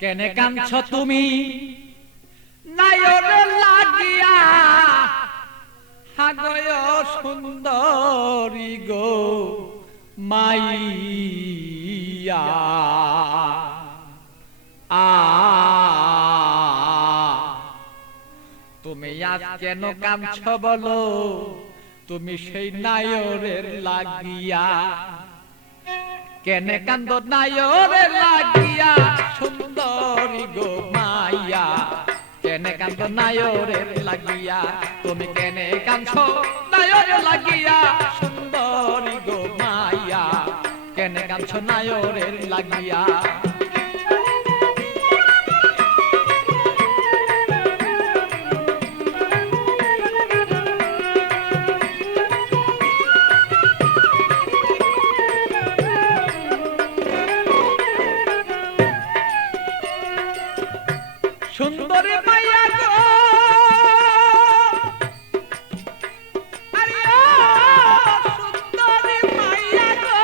কেনে কাঁদছ তুমি নায়রে লাগিয়া, হাগয় সুন্দরী গো মাইয়া। তুমি আজ কেন কাঁদছ বলো, তুমি সেই নায়রের লাগিয়া। কেনে কান্দ নায়রের লাগিয়া, সুন্দরী গো মাইয়া। কেনে কান্দ নায়রের লাগিয়া, তুমি কেনে কাঁদছ নায়রের লাগিয়া, সুন্দরী গো মাইয়া। কেনে কাঁদছ নায়রের লাগিয়া। সুন্দরী মাইয়া গো, আরে ও সুন্দরী মাইয়া গো,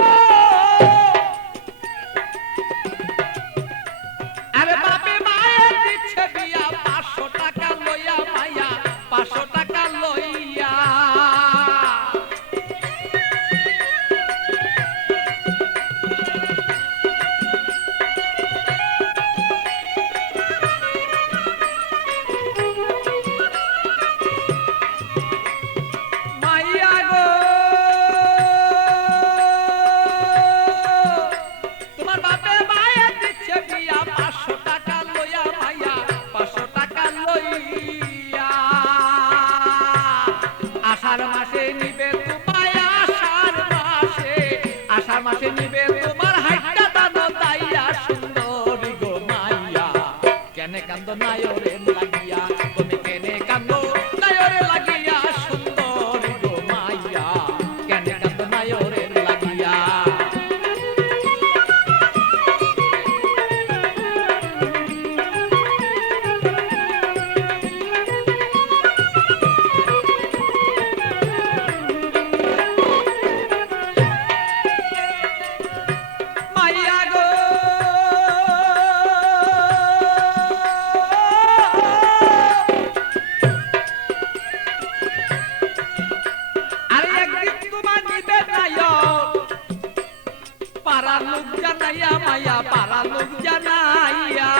আরে বাপে মায়া দিচ্ছে বিয়া 500 টাকা লইয়া মাইয়া, 500 টাকা লইয়া। আষাঢ় মাসে নিবে তোমায়, আষাঢ় মাসে নিবে তোমার হাইটা দানো দাইয়া, সুন্দরী গো মাইয়া। কেনে কান্দ নায়রে লাগিয়া, তুমি কেনে কান্দ নায়রে লাগিয়া, সুন্দরী গো মাইয়া। কেনে কান্দ নায়রে লাগিয়া। পারা লোক জানাইয়া মাইয়া, পারা লোক জানাইয়া।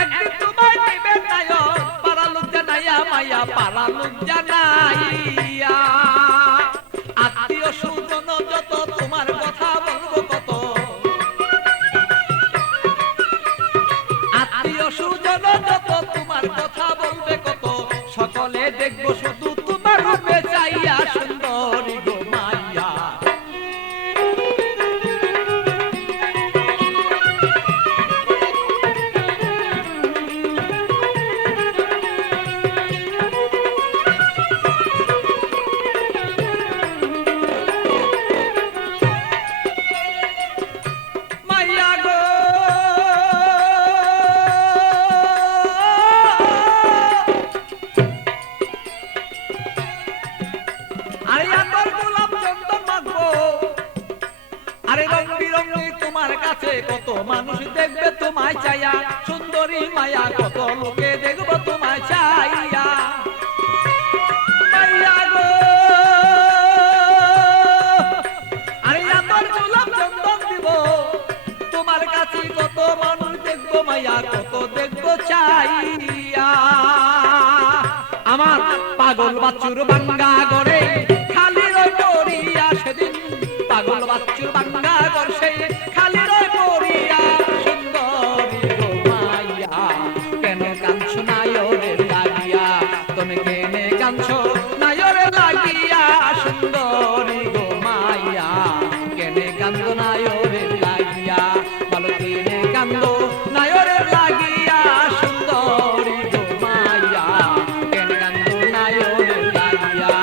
একদিন তোমায় নিবে নায়ক, পারা লোক জানাইয়া মাইয়া, পারা লোক জানাইয়া। আত্মীয় স্বজন যত তোমার কথা বলবো কত, আত্মীয় স্বজন যত তোমার কথা বলবে কত, সকলে দেখবো শুধু তোমার রূপে চাইয়া, সুন্দরী গো মাইয়া। মাইয়া গো, আরে আতর গোলাপ চন্দন মাখবো, আরে রং বিরঙি তোমার কাছে কত মানুষ দেখবে তোমায় চাইয়া, সুন্দরী মায়া কত লোকে দেখবো তোমায় চাইয়া। মাইয়া গো, আরে আতর গোলাপ চন্দন দিব, তোমার কাছে কত মানুষ দেখবো মাইয়া, কত দেখবো চাইয়া। আমার পাগল বাচ্চুর বাঙ্গা গড়ে খালি রয় পড়িয়া, সেদিন পাগল বাচ্চুর বাঙ্গা গড় সেই খালি রয় পড়িয়া, সুন্দরী গো মাইয়া। কেন কাঁদছ নায়রে লাগিয়া, তুমি কেনে কাঁদছ নায়রে লাগিয়া, সুন্দরী গো মাইয়া। কেনে কান্দ নায়রে লাগিয়া, বলো কেনে কান্দ নায়রে লাগিয়া, সুন্দরী গো মাইয়া। কেনে কান্দ নায়রে লাগিয়া।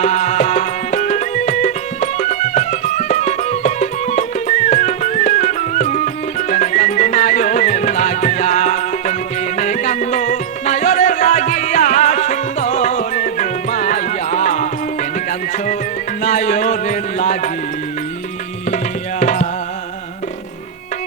কেনে কান্দ নায়রে লাগিয়া, তুমি কেনে কান্দ নায়রে লাগিয়া, সুন্দরী গো মাইয়া। কেনে কাঁদছো নায়রের লাগিয়া।